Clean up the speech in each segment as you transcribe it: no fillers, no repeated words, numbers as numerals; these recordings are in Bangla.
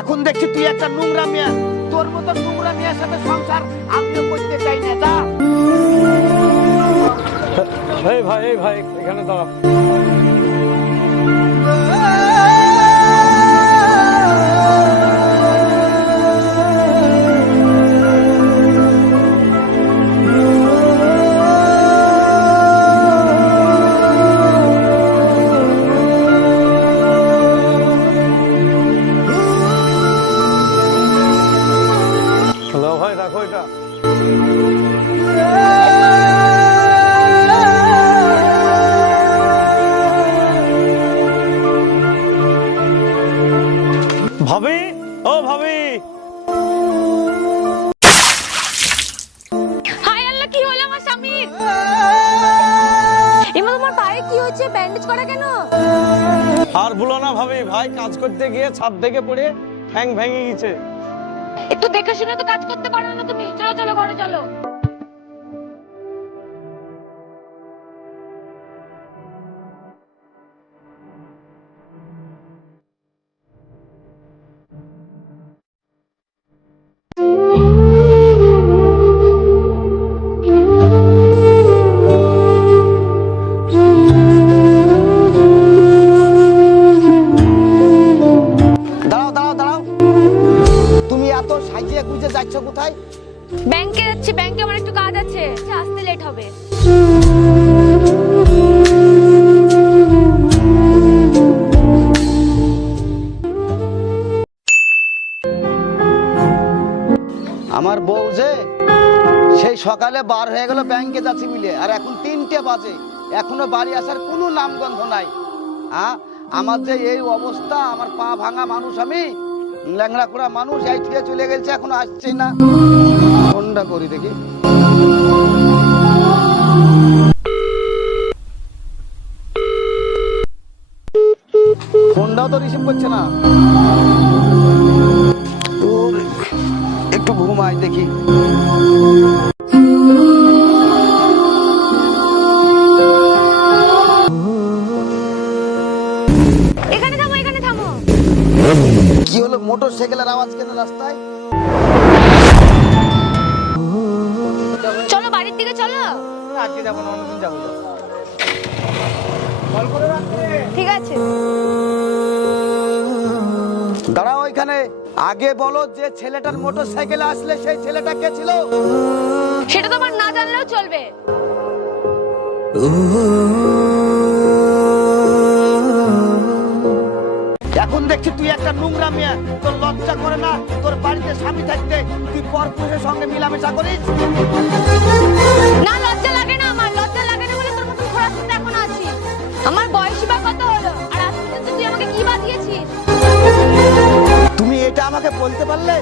এখন দেখছি তুই একটা নোংরা মেয়ে, তোর মতো নোংরা মেয়ের সাথে সংসার আমিও করতে চাই না। যা এই ভাই এখানে দাঁড়া। ভাই রাখো এটা। ভাবি, ও ভাবি। হায় আল্লাহ, কি হলো আমার স্বামীর? এমন তোমার পায়ে কি হয়েছে? ব্যান্ডেজ করা কেন? আর বলো না ভাবি, ভাই কাজ করতে গিয়ে ছাদ থেকে পড়ে ঠ্যাং ভেঙে গেছে। একটু দেখে শুনে তো কাজ করতে পারো না তুমি? চলো চলো ঘরে চলো। যাচ্ছ কোথায়? ব্যাংকে যাচ্ছি, ব্যাংকে আমার একটু কাজ আছে, আসতে লেট হবে। আমার বউ যে সেই সকালে বার হয়ে গেল ব্যাংকে যাচ্ছি মিলে, আর এখন 3টে বাজে, এখনো বাড়ি আসার কোনো নামগন্ধ নাই। আমার যে এই অবস্থা, আমার পা ভাঙা মানুষ, আমি ল্যাংড়া করা মানুষ, এই থেকে চলে গেছে, এখনো আসছে না। ফোনটা করি দেখি। ফোনটাও তো রিসিভ করছে না। একটু ঘুমাই দেখি। এখানে থামো, এখানে থামো। কি হলো? মোটরসাইকেলের আওয়াজ কেন রাস্তায়? চলো বাড়ির দিকে চলো। আজকে যাবো না, অন্যদিন যাবো। ঠিক আছে। দাঁড়াও ওইখানে। আগে বলো, যে ছেলেটার মোটরসাইকেলে আসলে সেই ছেলেটা কে ছিল? সেটা তোমার না জানলেও চলবে। এখন দেখছি তুই একটা নোংরা মেয়ে, তোর লজ্জা করে না? তোর বাড়িতে স্বামী থাকতে তুই পরপুরুষের সঙ্গে মিলামেশা করিস? না, লজ্জা লাগে না আমার, লজ্জা লাগে না বলে তোর মতন খোড়ার সাথে এখন আছি। আমার বয়সই বা কত হলো, আর আজ পর্যন্ত তুই আমাকে কি বাদিয়েছিস? তুমি এটা আমাকে বলতে পারলে?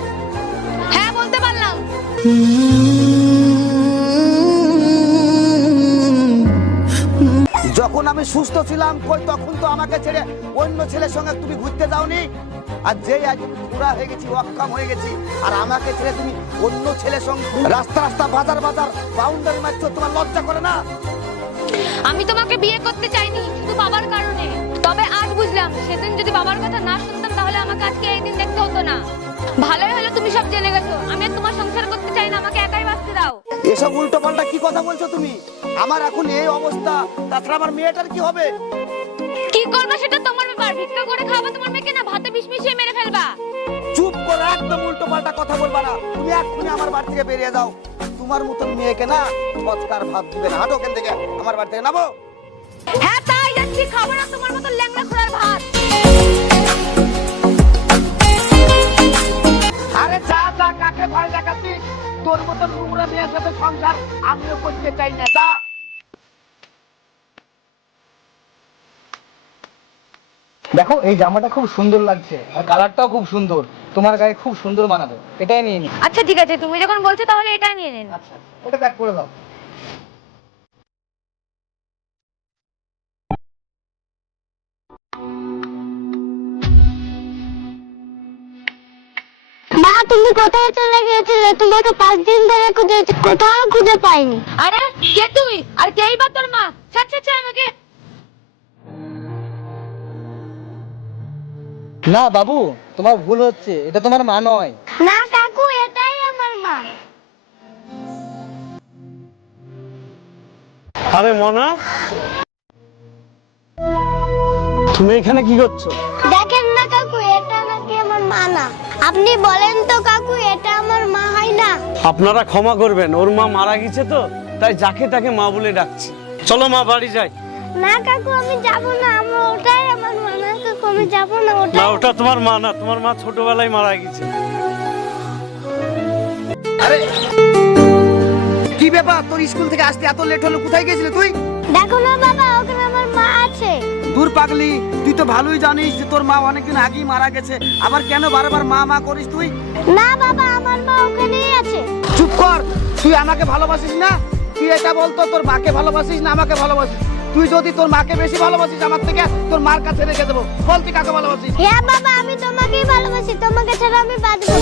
হ্যাঁ, বলতে পারলাম। যখন আমি সুস্থ ছিলাম কই, তখন তো আমাকে ছেড়ে অন্য ছেলের সঙ্গে তুমি ঘুরতে যাওনি। আর যেই আজ আমি খুড়া হয়ে গেছি, অক্ষম হয়ে গেছি, আর আমাকে ছেড়ে তুমি অন্য ছেলের সঙ্গে রাস্তা রাস্তা বাজার বাজার বাউন্ডারি মারছো, তোমার লজ্জা করে না? আমি তোমাকে বিয়ে করতে চাইনি শুধু বাবার কারণে। তবে আজ বুঝলাম, সেদিন যদি বাবার কথা না শুনতাম তাহলে আমাকে আজকে এই দিন দেখতে হতো না। ভালোই হলো তুমি সব জেনে গেছো। আমি আর তোমার সংসার করতে চাই না, আমাকে একাই বাঁচতে দাও। এসব উল্টো পাল্টা কি কথা বলছো তুমি? আমার এখন এই অবস্থা, তাছাড়া আমার মেয়েটার কি হবে? কি করবে সেটা তোমার ব্যাপার। ভিক্ষা করে খাওয়াবা তোমার মেয়েকে, না ভাতে বিষ মিশিয়ে মেরে ফেলবা? চুপ করে, একদম উল্টো পাল্টা কথা বলবা না। তুমি এক্ষুনি আমার বাড়ি থেকে বেরিয়ে যাও। তোমার মতন মেয়েকে না সৎকার ভাব দিবে না। হাঁটো ওখান থেকে, আমার বাড়ি থেকে নামো। হ্যাঁ, তাই যাচ্ছি। খাবো না তোমার মতন ল্যাংড়া খোড়ার ভাত। আরে যা যা, কাকে ভয় দেখাচ্ছিস? তোর মতন নোংরা মেয়ের সাথে সংসার আমিও করতে চাই না। যা। দেখো, এই জামাটা খুব সুন্দর লাগছে, আর কালারটাও খুব সুন্দর, তোমার গায়ে খুব সুন্দর মানাবে। এটাই নিয়ে নি। আচ্ছা ঠিক আছে, তুমি যখন বলছো তাহলে এটা নিয়ে নিন। আচ্ছা, এটা প্যাক করে দাও। মা, তুমি কোথায় চলে গিয়েছিলে? তোমাকে 5 দিন ধরে খুঁজেছি, কোথাও খুঁজে পাইনি। আরে কে তুই? আর কেই বা তোর মা? ছাড় ছাড় ছাড় আমাকে। না বাবু, তোমার ভুল হচ্ছে, এটা তোমার মা নয়। না কাকু, এটাই আমার মা। আরে মনা, তুমি এখানে কি করছো? দেখেন না কাকু, এটা নাকি আমার মা না। আপনি বলেন তো কাকু, এটা আমার মা হয় না? আপনারা ক্ষমা করবেন, ওর মা মারা গেছে তো, তাই যাকে তাকে মা বলে ডাকছি। চলো মা, বাড়ি যাই। না কাকু, আমি যাব না, ওটাই আমার মা। না কাকু, আমি যাব না, না, ওটাই। ওটা তোমার মা না, তোমার মা ছোটবেলায় মারা গেছে। আরে কি ব্যাপার, তোর স্কুল থেকে আসতে এত লেট হলো? কোথায় গেছিলি তুই? দেখো না বাবা, ওখানে আমার মা আছে। দূর পাগলি, তুই তো ভালোই জানিস যে তোর মা অনেকদিন আগেই মারা গেছে, আবার কেন বারবার মা মা করিস তুই? না বাবা, আমার মা ওখানেই আছে। চুপ কর, তুই আমাকে ভালোবাসিস না? তুই এটা বলতো, তোর মাকে ভালোবাসিস না আমাকে ভালোবাসিস? তুই যদি তোর মাকে বেশি ভালোবাসিস আমার থেকে, তোর মার কাছে রেখে দেবো। বল তুই কাকে ভালোবাসিস? হ্যাঁ বাবা, আমি তোমাকেই ভালোবাসি, তোমাকে ছাড়া আমি বাঁচবো